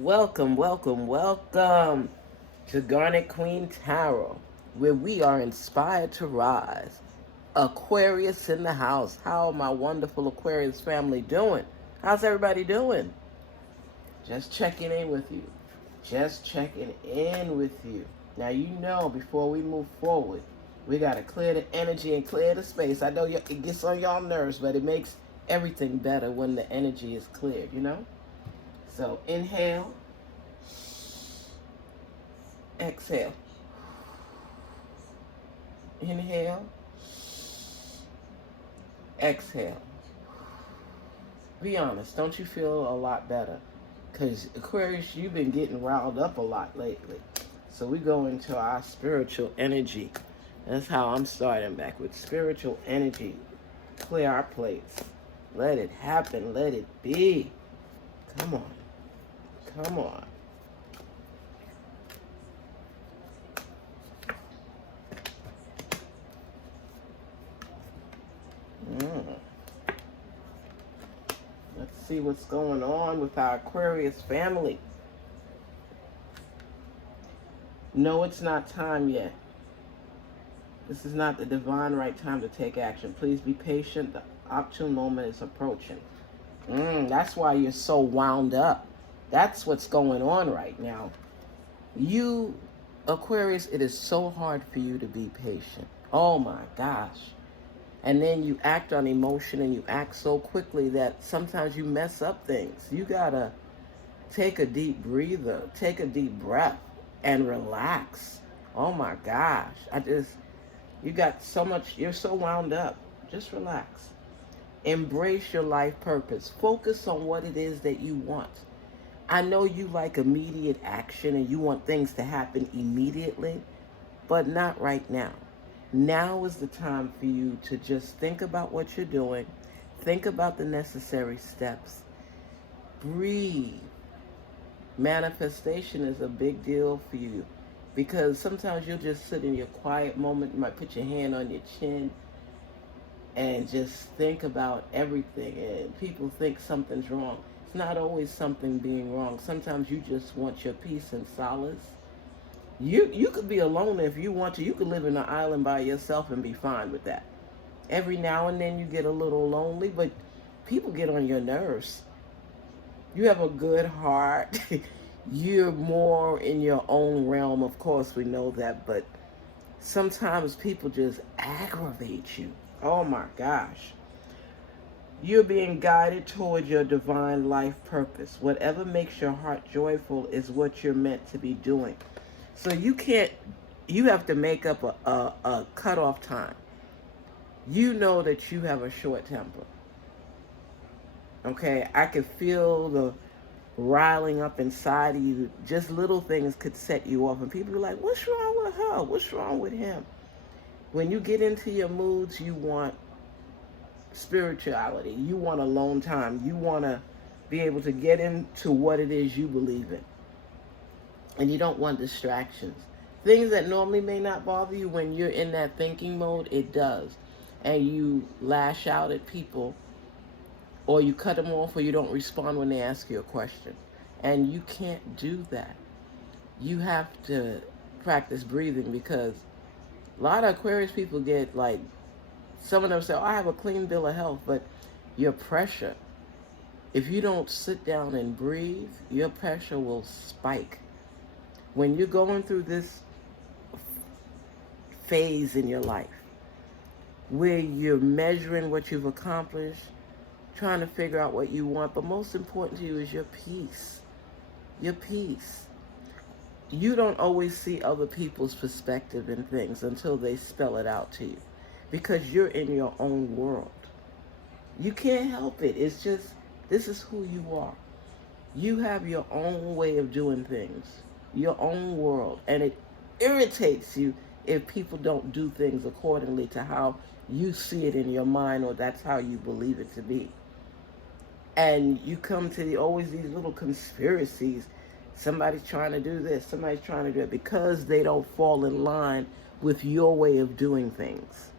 Welcome, welcome, welcome to Garnet Queen Tarot, where we are inspired to rise. Aquarius in the house. How my wonderful Aquarius family doing? How's everybody doing? Just checking in with you. Just checking in with you. Now, before we move forward, we got to clear the energy and clear the space. I know it gets on y'all nerves, but it makes everything better when the energy is cleared. So, inhale. Exhale. Inhale. Exhale. Be honest, don't you feel a lot better? Because Aquarius, you've been getting riled up a lot lately. So we go into our spiritual energy. That's how I'm starting back with spiritual energy. Clear our plates. Let it happen. Let it be. Come on. Come on. Let's see what's going on with our Aquarius family. No, it's not time yet. This is not the divine right time to take action. Please be patient. The opportune moment is approaching. That's why you're so wound up. That's what's going on right now. You, Aquarius, it is so hard for you to be patient. Oh my gosh. And then you act on emotion and you act so quickly that sometimes you mess up things. You gotta take a deep breather, take a deep breath and relax. Oh my gosh. You got so much, you're so wound up. Just relax. Embrace your life purpose. Focus on what it is that you want. I know you like immediate action and you want things to happen immediately, but not right now. Now is the time for you to just think about what you're doing. Think about the necessary steps. Breathe. Manifestation is a big deal for you because sometimes you'll just sit in your quiet moment. You might put your hand on your chin and just think about everything. And people think something's wrong. It's not always something being wrong. Sometimes you just want your peace and solace. You could be alone if you want to. You could live in an island by yourself and be fine with that. Every now and then you get a little lonely, but people get on your nerves. You have a good heart. You're more in your own realm. Of course, we know that, but sometimes people just aggravate you. Oh my gosh. You're being guided toward your divine life purpose. Whatever makes your heart joyful is what you're meant to be doing. So you have to make up a cutoff time. You know that you have a short temper. Okay, I could feel the riling up inside of you. Just little things could set you off. And people are like, what's wrong with her? What's wrong with him? When you get into your moods, you want spirituality. You want alone time. You want to be able to get into what it is you believe in. And you don't want distractions. Things that normally may not bother you when you're in that thinking mode, it does. And you lash out at people, or you cut them off, or you don't respond when they ask you a question. And you can't do that. You have to practice breathing because a lot of Aquarius people get like, some of them say, oh, I have a clean bill of health, but your pressure, if you don't sit down and breathe, your pressure will spike. When you're going through this phase in your life where you're measuring what you've accomplished, trying to figure out what you want, but most important to you is your peace. Your peace. You don't always see other people's perspective in things until they spell it out to you because you're in your own world. You can't help it. It's just, this is who you are. You have your own way of doing things, your own world, and it irritates you if people don't do things accordingly to how you see it in your mind, or that's how you believe it to be. And you come to always these little conspiracies. Somebody's trying to do this, somebody's trying to do it, because they don't fall in line with your way of doing things.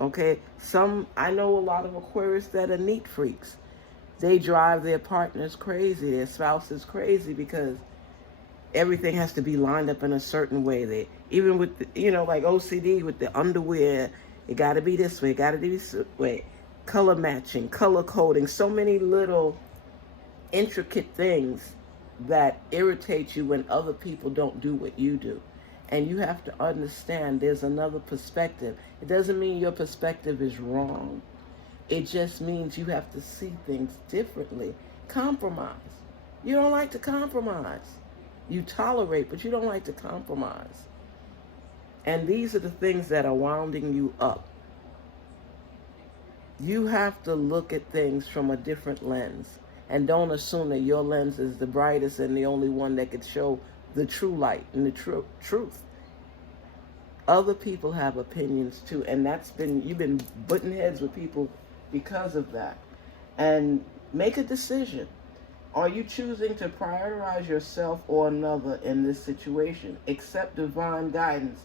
Okay? I know a lot of Aquarius that are neat freaks. They drive their partners crazy, their spouses crazy, because everything has to be lined up in a certain way. They even with the, like OCD with the underwear, it got to be this way, it got to be this way. Color matching, color coding, so many little intricate things that irritate you when other people don't do what you do. And you have to understand there's another perspective. It doesn't mean your perspective is wrong. It just means you have to see things differently. Compromise. You don't like to compromise. You tolerate, but you don't like to compromise. And these are the things that are wounding you up. You have to look at things from a different lens. And don't assume that your lens is the brightest and the only one that could show the true light and the truth. Other people have opinions too, and you've been butting heads with people because of that. And make a decision. Are you choosing to prioritize yourself or another in this situation? Accept divine guidance,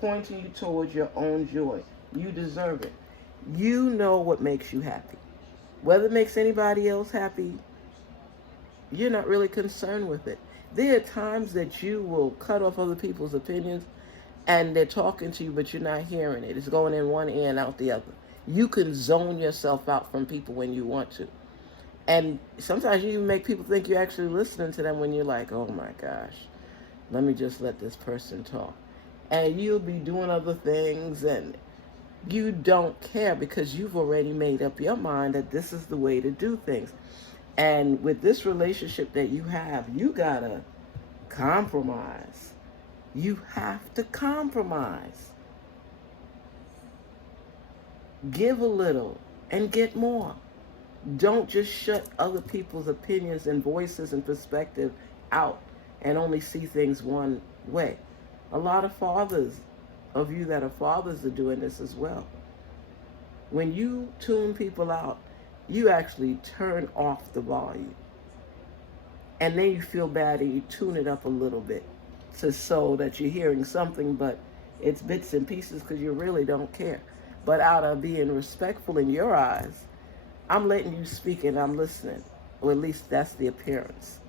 pointing you towards your own joy. You deserve it. You know what makes you happy. Whether it makes anybody else happy, you're not really concerned with it. There are times that you will cut off other people's opinions and they're talking to you, but you're not hearing it. It's going in one ear and out the other. You can zone yourself out from people when you want to. And sometimes you even make people think you're actually listening to them when you're like, oh my gosh, let me just let this person talk. And you'll be doing other things and you don't care because you've already made up your mind that this is the way to do things. And with this relationship that you have, you gotta compromise. You have to compromise. Give a little and get more. Don't just shut other people's opinions and voices and perspective out and only see things one way. A lot of fathers of you that are fathers are doing this as well. When you tune people out, you actually turn off the volume. And then you feel bad and you tune it up a little bit so that you're hearing something, but it's bits and pieces because you really don't care. But out of being respectful in your eyes, I'm letting you speak and I'm listening. Or at least that's the appearance.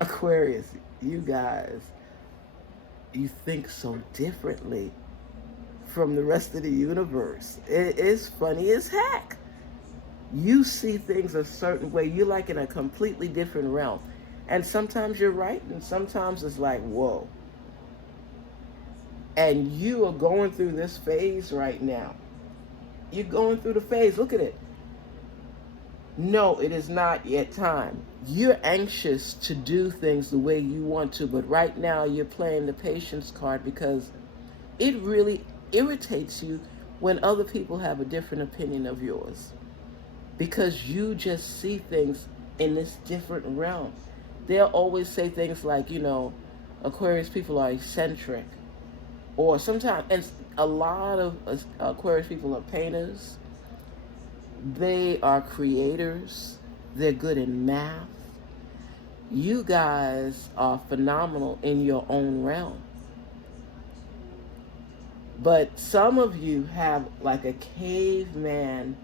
Aquarius, you guys, you think so differently from the rest of the universe. It is funny as heck. You see things a certain way. You're like in a completely different realm. And sometimes you're right, and sometimes it's like, whoa. And you are going through this phase right now. You're going through the phase. Look at it. No, it is not yet time. You're anxious to do things the way you want to, but right now you're playing the patience card because it really irritates you when other people have a different opinion of yours. Because you just see things in this different realm. They'll always say things like, Aquarius people are eccentric. Or sometimes, and a lot of Aquarius people are painters. They are creators. They're good in math. You guys are phenomenal in your own realm. But some of you have like a caveman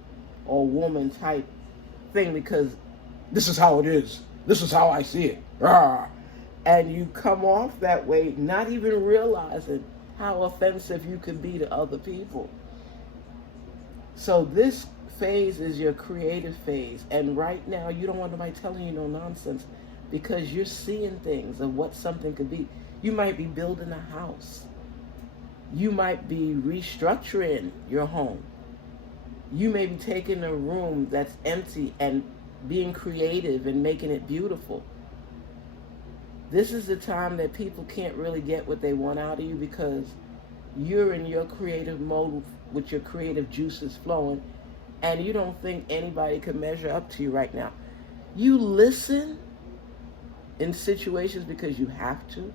or woman type thing because this is how it is. This is how I see it. Rawr. And you come off that way not even realizing how offensive you could be to other people. So this phase is your creative phase. And right now you don't want nobody telling you no nonsense because you're seeing things of what something could be. You might be building a house. You might be restructuring your home. You may be taking a room that's empty and being creative and making it beautiful. This is the time that people can't really get what they want out of you because you're in your creative mode with your creative juices flowing and you don't think anybody can measure up to you right now. You listen in situations because you have to,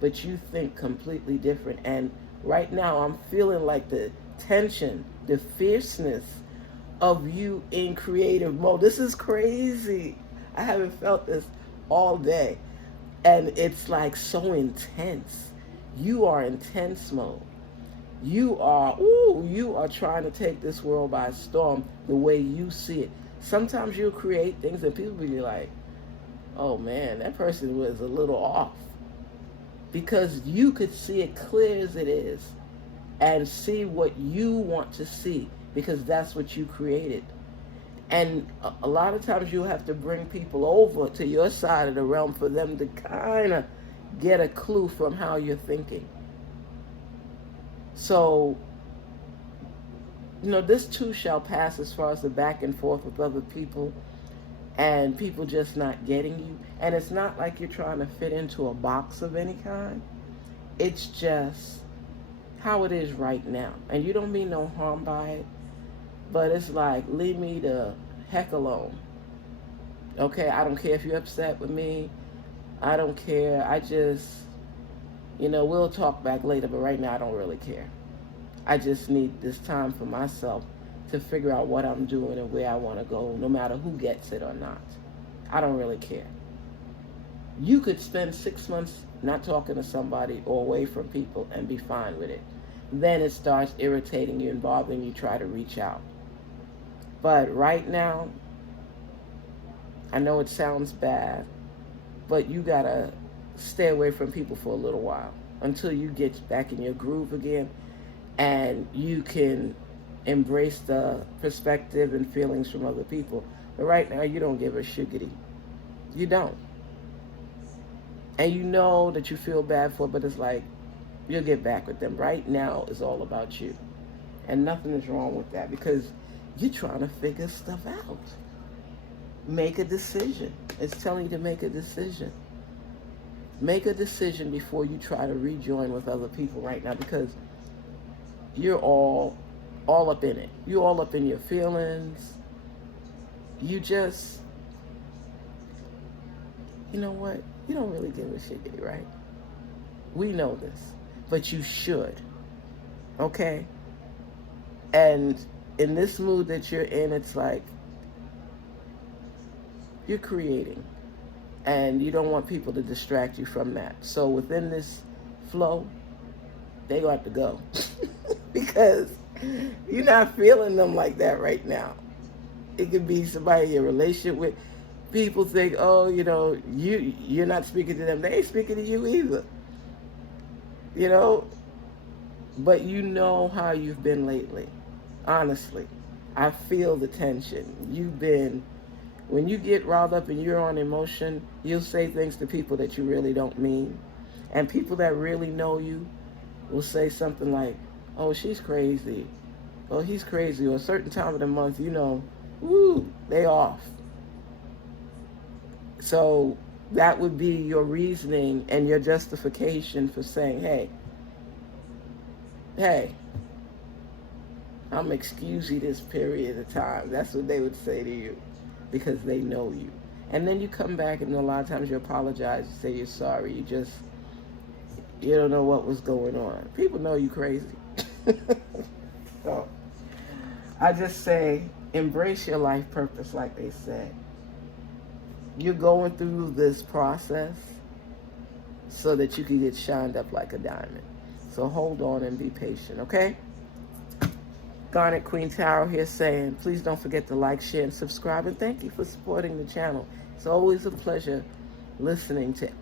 but you think completely different. And right now I'm feeling like the tension, the fierceness of you in creative mode. This is crazy. I haven't felt this all day. And it's like so intense. You are intense mode. You are trying to take this world by storm the way you see it. Sometimes you'll create things and people be like, oh man, that person was a little off. Because you could see it clear as it is and see what you want to see because that's what you created. And a lot of times you'll have to bring people over to your side of the realm for them to kind of get a clue from how you're thinking. So, this too shall pass as far as the back and forth with other people and people just not getting you. And it's not like you're trying to fit into a box of any kind. It's just how it is right now. And you don't mean no harm by it, but it's like, leave me the heck alone. Okay, I don't care if you're upset with me. I don't care. I just, we'll talk back later, but right now I don't really care. I just need this time for myself to figure out what I'm doing and where I want to go, no matter who gets it or not. I don't really care. You could spend 6 months not talking to somebody or away from people and be fine with it. Then it starts irritating you and bothering you, try to reach out. But right now, I know it sounds bad, but you gotta stay away from people for a little while until you get back in your groove again and you can embrace the perspective and feelings from other people. But right now, you don't give a shiggity. You don't. And you know that you feel bad for it, but it's like, you'll get back with them. Right now is all about you. And nothing is wrong with that because you're trying to figure stuff out. Make a decision. It's telling you to make a decision. Make a decision before you try to rejoin with other people right now because you're all up in it. You're all up in your feelings. You just, you know what? You don't really give a shiggity, right? We know this, but you should. Okay? And in this mood that you're in, it's like you're creating and you don't want people to distract you from that. So within this flow, they got to go because you're not feeling them like that right now. It could be somebody in a relationship with. People think, oh, you're not speaking to them. They ain't speaking to you either. But you know how you've been lately. Honestly, I feel the tension. When you get riled up and you're on emotion, you'll say things to people that you really don't mean. And people that really know you will say something like, oh, she's crazy. Oh, he's crazy. Or a certain time of the month, woo, they off. So that would be your reasoning and your justification for saying, hey, I'm excuse you this period of time. That's what they would say to you because they know you. And then you come back and a lot of times you apologize, you say you're sorry, you don't know what was going on. People know you crazy. So I just say, embrace your life purpose like they said. You're going through this process so that you can get shined up like a diamond. So hold on and be patient, okay? Garnet Queen Tarot here saying, please don't forget to like, share, and subscribe. And thank you for supporting the channel. It's always a pleasure listening to